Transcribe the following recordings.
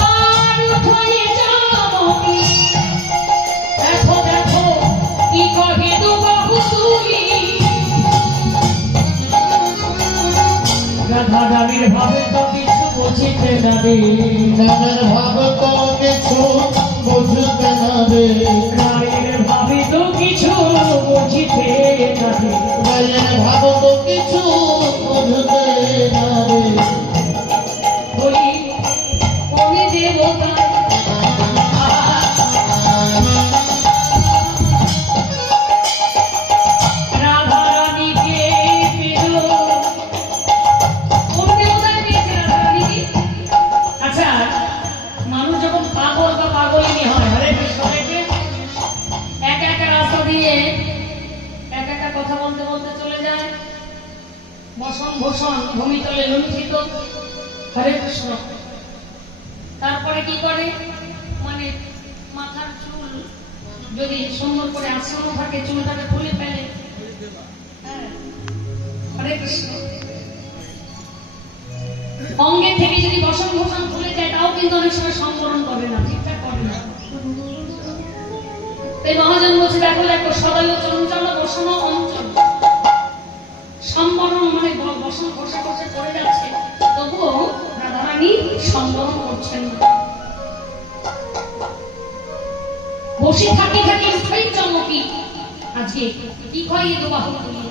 আর উঠে যাবি দেখো দেখো কি কহে দু বাহু তুলি রাধা রানীর ভাবে তো কিছু বুঝিতে না রে মনের ভাব তো কিছু বুঝতে না রে রানীর ভাবে তো কিছু বুঝিতে না রে রায়ের ভাব তো কিছু বুঝতে না রে বলি কোনে দেবতা রাধা রানীকে পেল কোন দেবতায় পেয়েছে রাধা রানীকে আচ্ছা মানুষ যখন পাগল বা পাগলিনী হয় হরে কৃষ্ণ হরে একা একা রাস্তা দিয়ে একা একা কথা বলতে বলতে চলে যায় বসন ভূষণ ভূমিতলে লুণ্ঠিত হরে কৃষ্ণ তারপরে কি করে মানে মাথার চুল যদি সুন্দর করে আশ্রম থাকে চুলটাকে খুলে ফেলে হ্যাঁ, হরে কৃষ্ণ অঙ্গের থেকে যদি বসন ভূষণ খুলে যায় তাও কিন্তু অনেক সময় সংবরণ করে না ঠিকঠাক করে না এই মহাজন বলছে দেখো দেখো সদয় চঞ্চল বসন অঞ্চল সম্বরণ মানে বসন ঘষা ঘষে করে যাচ্ছে তবুও রাধারানী সম্বরণ করছেন না বসে থাকি থাকি উঠাই চমকি আজকে কি কয় এ বাহু তুলি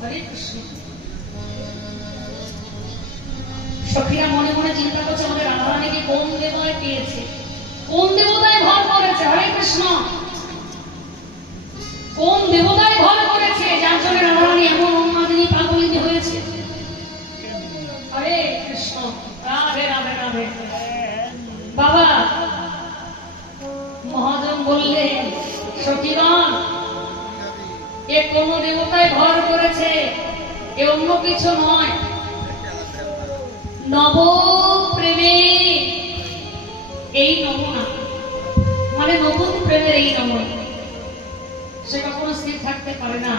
হরে কৃষ্ণ সখীরা মনে মনে চিন্তা করছে আমাদের রাধারানীকে কোন দেবতায় পেয়েছে কোন দেবতায় ভর করেছে হরে কৃষ্ণ কোন দেবতায় ভর করেছে যার জন্য রাধারানী এমন উন্মাদিনী পাগলিনী হয়েছে হরে কৃষ্ণ রাধে রাধে রাধে বাবা মহাজন বললেন সখীগণ এ কোন দেবতায় ভর করেছে এ অন্য কিছু নয় নব প্রেমে এই নমুনা মানে নতুন প্রেমের এই নমুনা সে কখনো স্থির থাকতে পারে না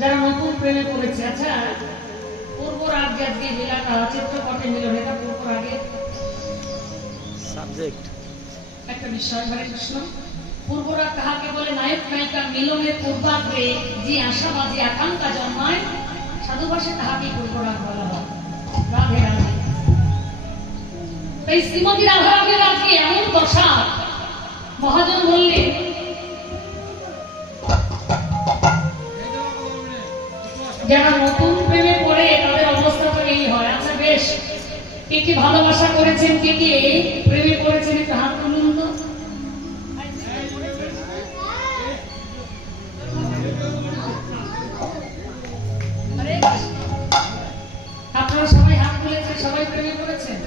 যারা নতুন প্রেমে পড়েছে আচ্ছা পূর্ব রাগ আজকে লীলাটা চিত্রপটে মিলন এটা পূর্ব রাগে সাবজেক্ট একটা বিষয় হরে কৃষ্ণ পূর্ব রাগ কাহাকে বলে নায়ক নায়িকা মিলনের পূর্বাগ্রে যে আশাবাদী আকাঙ্ক্ষা জন্মায় সাধুভাষে তাহাকে পূর্ব রাগ বলা হয় রাধে রাধে তাই শ্রীমতী রাধারানীর আজকে এমন দশা মহাজন বললেন যারা নতুন প্রেমে পড়ে তাদের অবস্থা তো এই হয় আচ্ছা বেশ কে কে ভালোবাসা করেছেন কে কে প্রেমে পড়েছেন একটু হাত তুলুন তো আপনারা সবাই হাত তুলেছেন সবাই প্রেমে পড়েছেন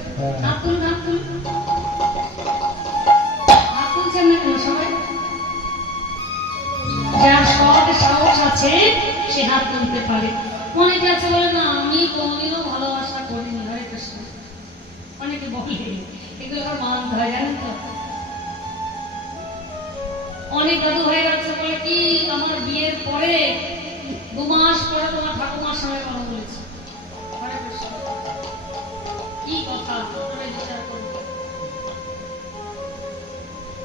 হাত তুলুন হাত তুলুন হাত তুলছেন না কেন সবাই যার সৎ সাহস আছে সে হাত তুলতে পারে অনেকে আছে বলে না আমি কোনদিনও ভালোবাসা করিনি হরে কৃষ্ণ অনেকে বলে এগুলো আমার মানতে হয় জানেন তো অনেক দাদু হয়ে গেছে বলে কি আমার বিয়ের পরে 2 মাস পরে তোমার ঠাকুমার সঙ্গে কথা বলেছে হরে কৃষ্ণ কি কথা আপনারা বিচার করুন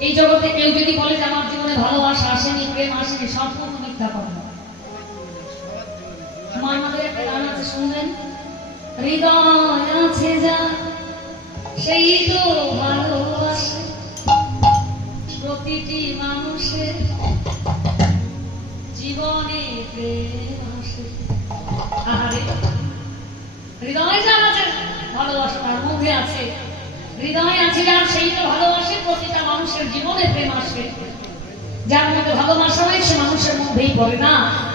এই জগতে কেউ যদি বলে যে আমার জীবনে ভালোবাসা আসেনি প্রেম আসেনি সম্পূর্ণ মিথ্যা কথা আমাদের একটা গান আছে শুনবেন হৃদয় আছে যা সেই তো ভালোবাসে প্রতিটি মানুষের জীবনে প্রেম আসে আরে হৃদয় যার আছে ভালোবাসা তার মধ্যে আছে হৃদয় আছে যার সেই তো ভালোবাসে প্রতিটা মানুষের জীবনে প্রেম আসে যার মধ্যে ভালোবাসা নাই সে মানুষের মধ্যেই পড়ে না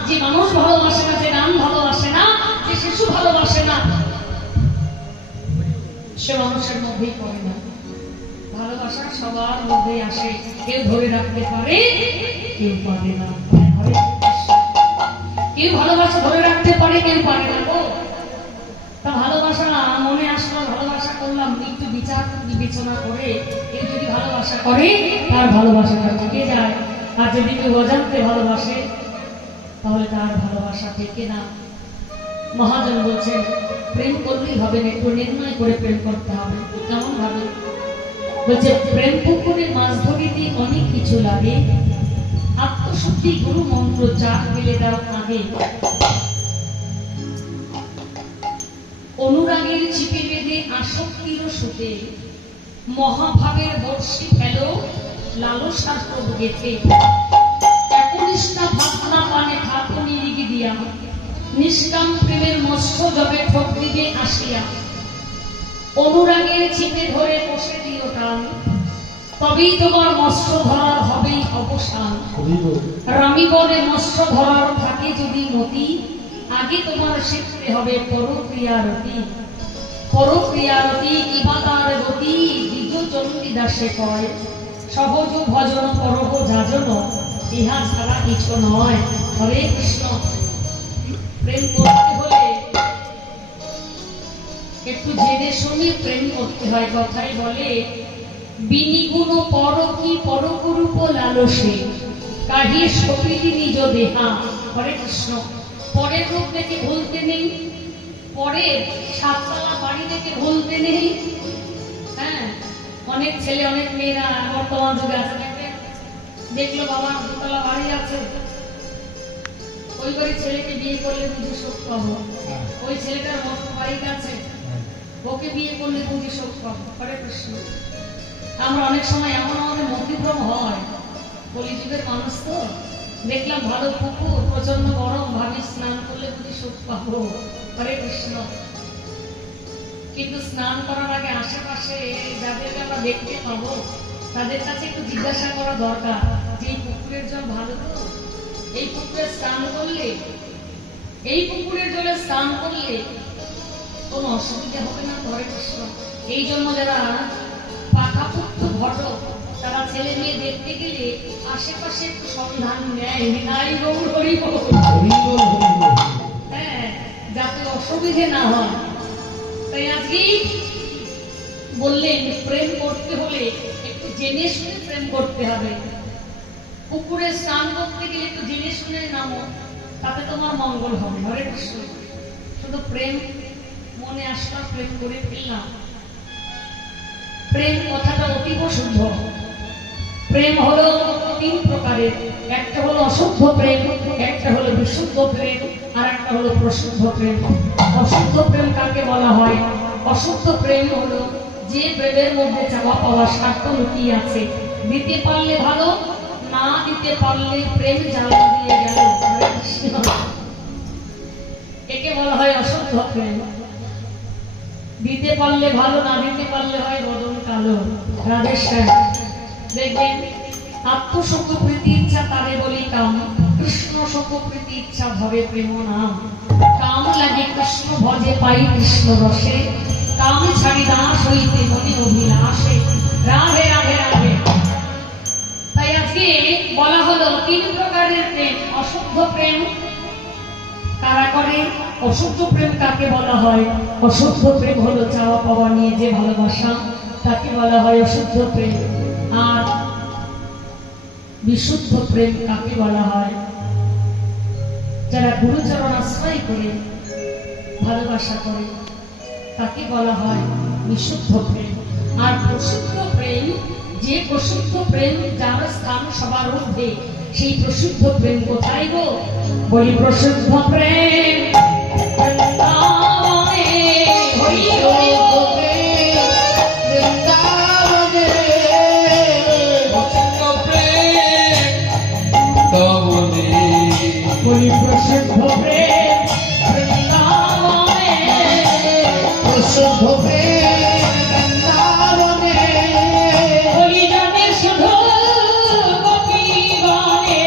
যে মানুষ ভালোবাসে না যে গান ভালোবাসে না যে শিশু ভালোবাসে না সে মানুষের মধ্যেই পড়ে না ভালোবাসা সবার মধ্যেই আসে কেউ ধরে রাখতে পারে কেউ পারে না কেউ ভালোবাসা ধরে রাখতে পারে কেউ পারে না গো তা ভালোবাসা মনে আসলো ভালোবাসা করলাম একটু বিচার বিবেচনা করে কেউ যদি ভালোবাসা করে তার ভালোবাসাটা টিকে যায় আর যদি কেউ অজান্তে ভালোবাসে তাহলে তার ভালোবাসা টেকে না মহাজন বলছেন প্রেম করলেই হবে না, একটু নির্ণয় করে প্রেম করতে হবে। কেমন ভাবে বলছে, প্রেম পুকুরে মাছ ধরিতে অনেক কিছু লাগে, আত্মশুদ্ধি গুরু মন্ত্র চার ফেলে দাও আগে, অনুরাগের চিপে বেঁধে আসক্তির সুতে, মহাভাবের বর্ষি ফেলো লালসার টোপ গেথে, একনিষ্ঠা ভাবনা পানে ঠাকুনি রিগি দিয়া, নিষ্কাম প্রেমের মৎস্য জবে ঠোক দিবে আসিয়া, অনুরাগের চিপে ধরে বসে দিও টান, তবেই তোমার মৎস্য ধরার হবেই অবসান। রামিবনে মৎস্য ধরার থাকে যদি মতি, আগে তোমার শিখতে হবে পরক্রিয়ারতি, পরক্রিয়ারতি ইবাদার গতি, দ্বিজ চণ্ডী দাসে কয়, সহজ ভজন করহ যাজন, ইহা ছাড়া কিছু নয়। হরে কৃষ্ণ। প্রেম করতে হলে একটু জেনে শুনে প্রেম করতে হয়। কথাই বলে, বিনিগুণ পর কি পরকুরূপ লালসে, কাহি সপিলি নিজ দেহা। হরে কৃষ্ণ। পরের রূপ দেখে ভুলতে নেই, পরের সাততলা বাড়ি দেখে ভুলতে নেই। হ্যাঁ, অনেক ছেলে অনেক মেয়েরা বর্তমান যুগে আছে, দেখলো বাবার দুতলা বাড়ি আছে, ওই বাড়ির ছেলেকে বিয়ে করলে বুঝি সুখ পাবো, ওই ছেলেটার মোটর বাইক আছে, ওকে বিয়ে করলে বুঝি সুখ পাবো। হরে কৃষ্ণ। আমরা অনেক সময় এমন আমাদের মতিভ্রম হয়, কলিযুগের মানুষ তো, দেখলাম ভালো পুকুর, প্রচন্ড গরম, ভাবি স্নান করলে বুঝি সুখ পাবো। হরে কৃষ্ণ। কিন্তু স্নান করার আগে আশেপাশে যাদেরকে আমরা দেখতে পাবো তাদের কাছে একটু জিজ্ঞাসা করা দরকার যে এই পুকুরের জল ভালো তো, এই পুকুরে স্নান করলে, এই পুকুরের জলে স্নান করলে কোনো অসুবিধা হবে না। হরে কৃষ্ণ। এই জন্য যারা পাকাপুক্ত ঘটক, তারা ছেলে মেয়ে দেখতে গেলে আশেপাশে একটু সন্ধান নেয়, নাই গৌর হরি বল। হ্যাঁ, যাতে অসুবিধে না হয়। তাই আজকেই বললেন প্রেম করতে হলে একটু জেনে শুনে প্রেম করতে হবে। পুকুরে স্নান করতে গেলে একটু জেনে শুনে নামো, তাতে তোমার মঙ্গল হবে। হরে কৃষ্ণ। শুধু প্রেম মনে আসলো, প্রেম করে ফেললাম। প্রেম কথাটা অতীব শুদ্ধ। প্রেম হলো তিন প্রকারের, একটা হলো অশুদ্ধ প্রেম, একটা হলো বিশুদ্ধ প্রেম, আর একটা হলো প্রশুদ্ধ প্রেম। অশুদ্ধ প্রেম কাকে বলা হয়? অশুদ্ধ প্রেম হলো যে প্রেমের মধ্যে চাওয়া পাওয়া স্বার্থ লুকিয়ে আছে, দিতে পারলে ভালো, না দিতে পারলে প্রেম জ্বালা দিয়ে গেল। একে বলা হয় অশুদ্ধ প্রেম। দিতে পারলে ভালো, না দিতে পারলে হয় বদন কালো। রাধেশ্যাম। দেখবেন, আত্মসুখ প্রীতি ইচ্ছা তারে বলি কাম, কৃষ্ণ সুখ প্রীতি ইচ্ছা ভবে প্রেম নাম। কাম লাগে কৃষ্ণ ভজে পাই কৃষ্ণ রসে, কামে ছাড়ি দাস হইতে মনে অভিলাষে। রাধে রাধে রাধে। তাই আজকে বলা হলো তিন প্রকারের প্রেম। অশুদ্ধ প্রেম কারা করে? অশুদ্ধ প্রেম কাকে বলা হয়? অশুদ্ধ প্রেম হলো চাওয়া পাওয়া নিয়ে যে ভালোবাসা, তাকে বলা হয় অশুদ্ধ প্রেম। আর বিশুদ্ধ প্রেম কাকে বলা হয়? যারা গুরুচরণ আশ্রয় করে ভালোবাসা করে, তাকে বলা হয় বিশুদ্ধ প্রেম। আর প্রশুদ্ধ প্রেম, যে প্রশুদ্ধ প্রেম যার স্থান সবার ঊর্ধ্বে, সেই প্রশুদ্ধ প্রেম কোথায় গো? বলি প্রশুদ্ধ প্রেম বৃন্দাবনে, হরি হরি বৃন্দাবনে, প্রশুদ্ধ প্রেম তবনে, বলি প্রশুদ্ধ প্রেম বৃন্দাবনে, প্রশুদ্ধ প্রেম বৃন্দাবনে, হরি জানে শুধু গোপীগণে।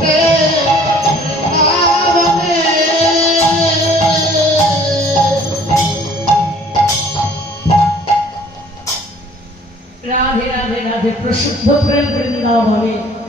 ঘটে বৃন্দাবনে। রাধে রাধে রাধে, প্রসিদ্ধ প্রেম বৃন্দাবনে।